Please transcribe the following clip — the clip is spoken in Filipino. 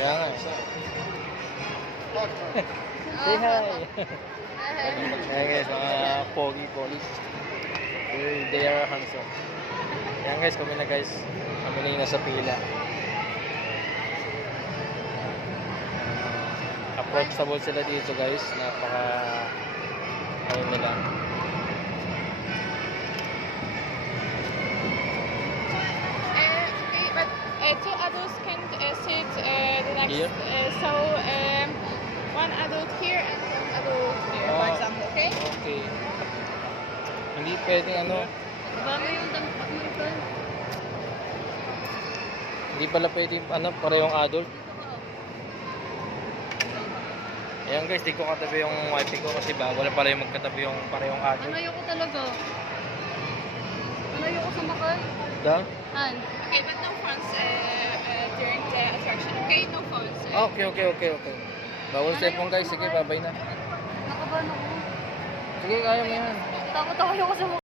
Kaya nga. Say hi. Ayan guys, mga pogi police. They are handsome. Ayan guys, kami na guys. Kami na yung nasa pila. Approachable sila dito guys. Napaka ano nila. Okay, but two adults can sit the next. Here? So one adult here and one adult here, for example. Okay. Okay. Hindi pwedeng ano. Bago yung dampak mo ito. Hindi pala pwedeng ano, parehong adult. Ayan guys, di ko katabi yung wifi ko kasi bawal pala yung magkatabi yung parehong adult. Ano ko talaga? Ano ko sumakay? Da? An? Okay, but no phones during the attraction. Okay, no phones. Okay. Bawal cellphone guys. Sige, babay na. Nakabahan ako. Sige, kaya mo yan. Takot ako yung